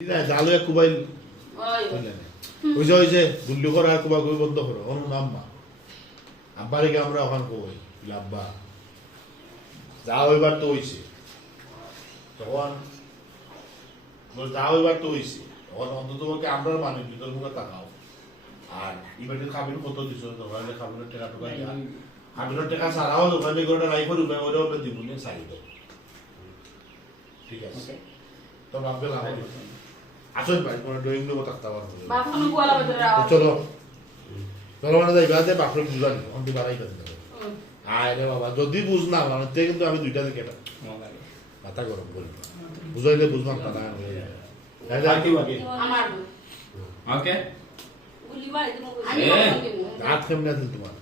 জালে কুবাইল ওই যে দুল্লু করা কুবা কুবি বন্ধ করো ওর আম্মা আব্বারে আমরা ওখান কই আব্বা যা হইবার তো হইছে তখন যা হইবার তো হইছে তখন অন্তত আমরা মানি ভিতর মুখে তাকাও আর ইবারে খাবির কত দিছ দোকানে খাবির টাকা টুকা দিয়া খাবির টাকা সারাও দোকানে করে লাইফের উপরে ওরে ওরে দিবুনি সাইড ঠিক আছে তো ভাববে লাভ আসল ভাই কোন ড্রয়িং দেবো তাকতা পারবো বাথরুম গোয়ালা ভিতরে চলো চলো মানে যাই বাদে বাথরুম বুঝানি অন্তি বাড়াই করে দেবো আয় রে বাবা যদি বুঝ না মানে তে কিন্তু আমি দুইটা থেকে এটা মাথা গরম করি বুঝাইলে বুঝলাম না না কি বাকি আমার ওকে গুলি মারি দেব আমি রাত কেমনে আছে তোমার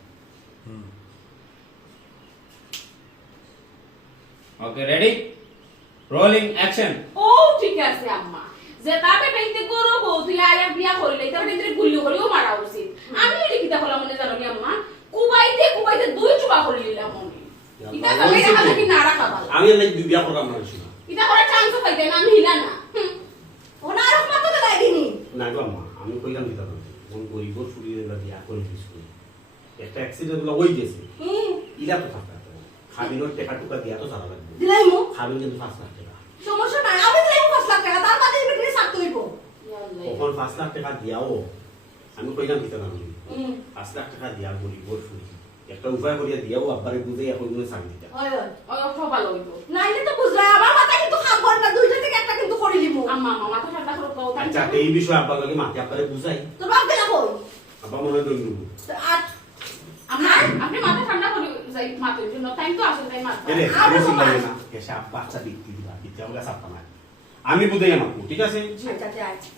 ওকে রেডি রোলিং অ্যাকশন ও ঠিক আছে আম্মা যে তাবে টাইতে করব তুই আয়া বিয়া করলে তবে তুই গুলি করিও মারা উচিত আমি লিখিতা হলাম মনে জানো আম্মা কুবাইতে দুই চুবা করে নিলাম মনে এটা সবাই হাতে কি না রাখা ভালো আমি এই বিয়া করলাম না ছিল এটা করে চান্স পাইতে না আমি হিলা না ওনার রকম তো লাগিনি না গো মা আমি কইলাম দিতা না কোন গরিব ফুরিয়ে না বিয়া করে দিস একটা অ্যাক্সিডেন্ট হলো হই গেছে ইলা তো থাকা খাবিনোর টাকা টুকা দিয়া তো সারা লাগবে দিলাই মু খাবিন কিন্তু 5 লাখ টাকা সমস্যা নাই আমি দিলাই 5 লাখ টাকা তার বাদে বিক্রি সারতে হইব তখন 5 লাখ টাকা দিয়াও আমি কইলাম দিতা না 5 লাখ টাকা দিয়া গরিব ফুরি একটা উপায় করিয়া দিয়াও আব্বারে বুঝে এখন তুমি সারি দিতা ওই অর্থ ভালো হইব নাইলে তো বুঝলা আমার মাথা কিন্তু খাম করে না দুইটা থেকে একটা কিন্তু করে লিমু আম্মা মাথা ঠান্ডা করো তো আচ্ছা এই বিষয় আব্বার লাগে মাকে আব্বারে বুঝাই তো বাপ গেলা কই আব্বা মনে দই নিব আর আপনি মাথা ঠান্ডা করে যাই মাথার জন্য টাইম তো আসলে তাই মাথা এরে আমি চিন্তা না এসে আব্বা আচ্ছা দিতে দিবা দিতে আমরা সাপটা না আমি বুঝাই আমাকে ঠিক আছে আচ্ছা আচ্ছা